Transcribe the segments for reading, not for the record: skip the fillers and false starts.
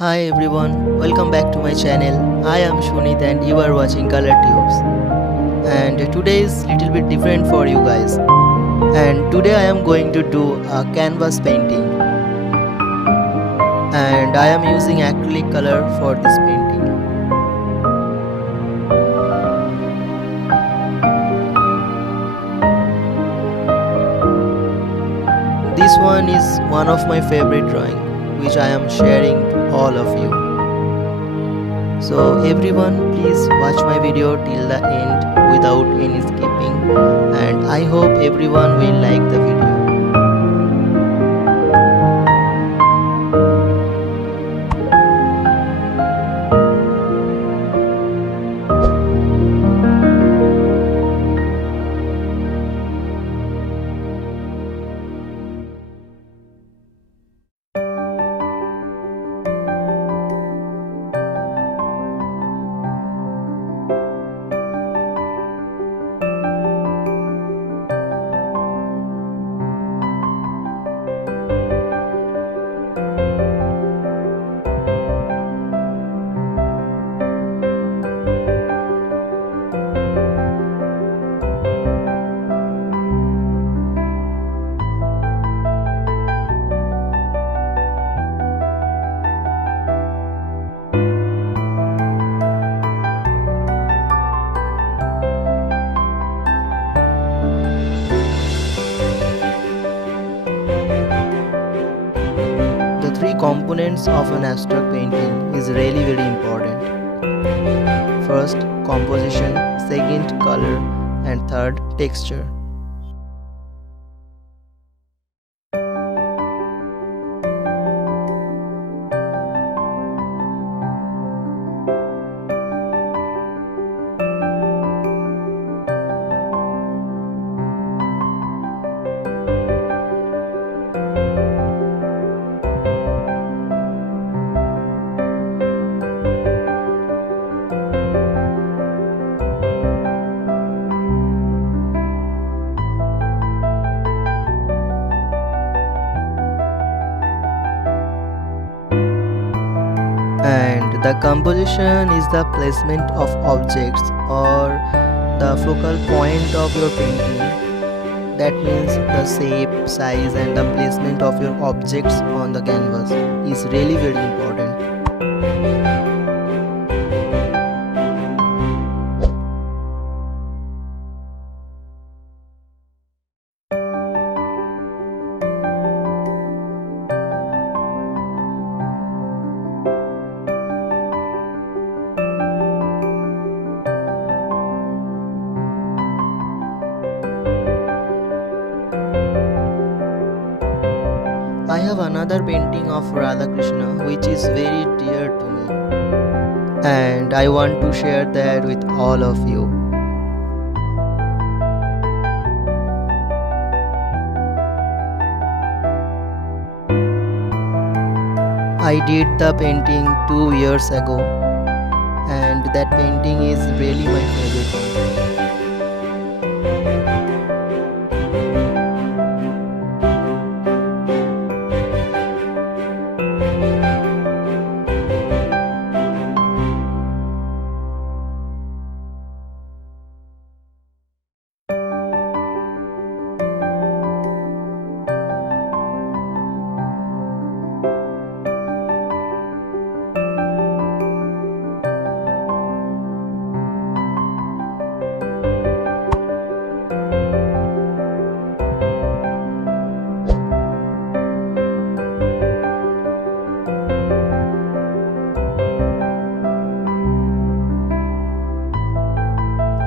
Hi everyone, welcome back to my channel. I am Shunit and you are watching Colourtubes. And today is little bit different for you guys. And today I am going to do a canvas painting. And I am using acrylic color for this painting. This one is one of my favorite drawing, which I am sharing to all of you. So everyone, please watch my video till the end without any skipping, and I hope everyone will like the video. The three components of an abstract painting is really very important. First, composition, second, color, and third, texture. And the composition is the placement of objects or the focal point of your painting. That means the shape, size and the placement of your objects on the canvas is really very important. I have another painting of Radha Krishna which is very dear to me, and I want to share that with all of you. I did the painting 2 years ago, and that painting is really my favorite one.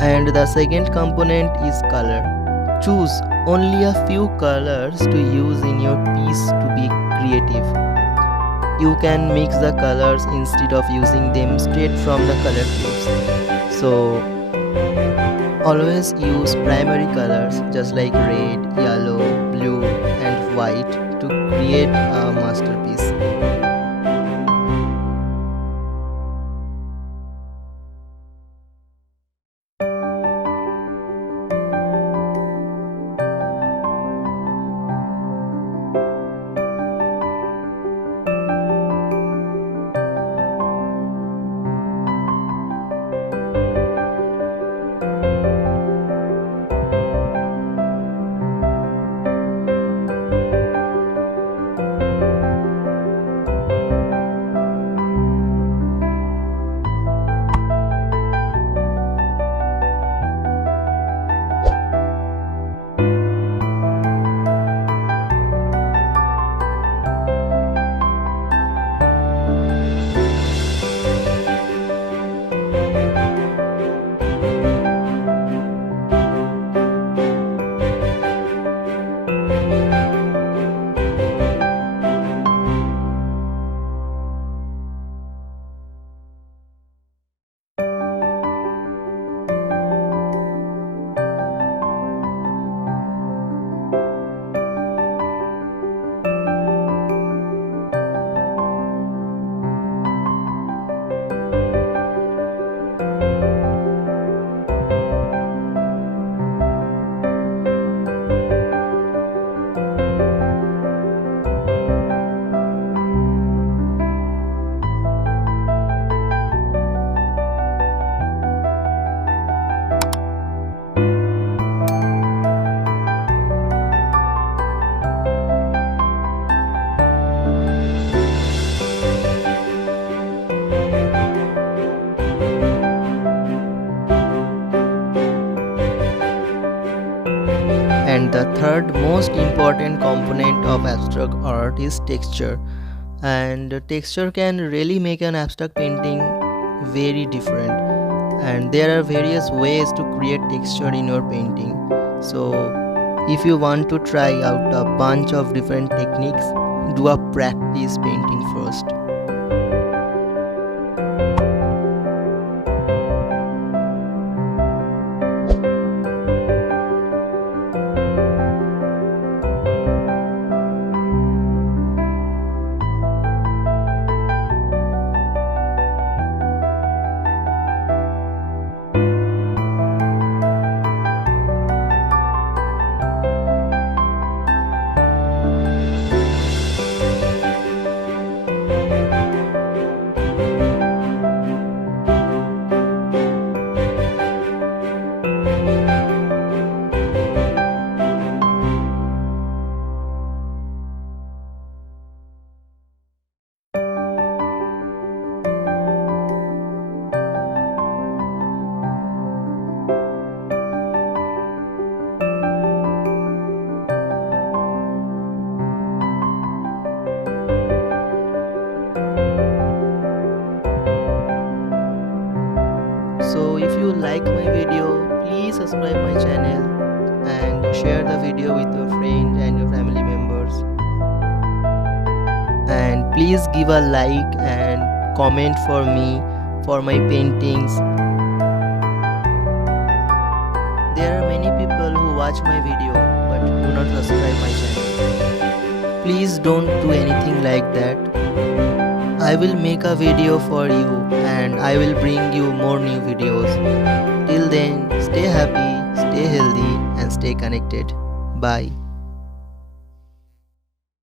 And the second component is color. Choose only a few colors to use in your piece to be creative. You can mix the colors instead of using them straight from the color tubes. So always use primary colors just like red, yellow, blue and white to create a masterpiece. And the third most important component of abstract art is texture. And texture can really make an abstract painting very different. And there are various ways to create texture in your painting. So if you want to try out a bunch of different techniques, do a practice painting first. So if you like my video, please subscribe my channel and share the video with your friends and your family members. And please give a like and comment for me for my paintings. There are many people who watch my video but do not subscribe my channel. Please don't do anything like that. I will make a video for you and I will bring you more new videos. Till then, stay happy, stay healthy and stay connected. Bye.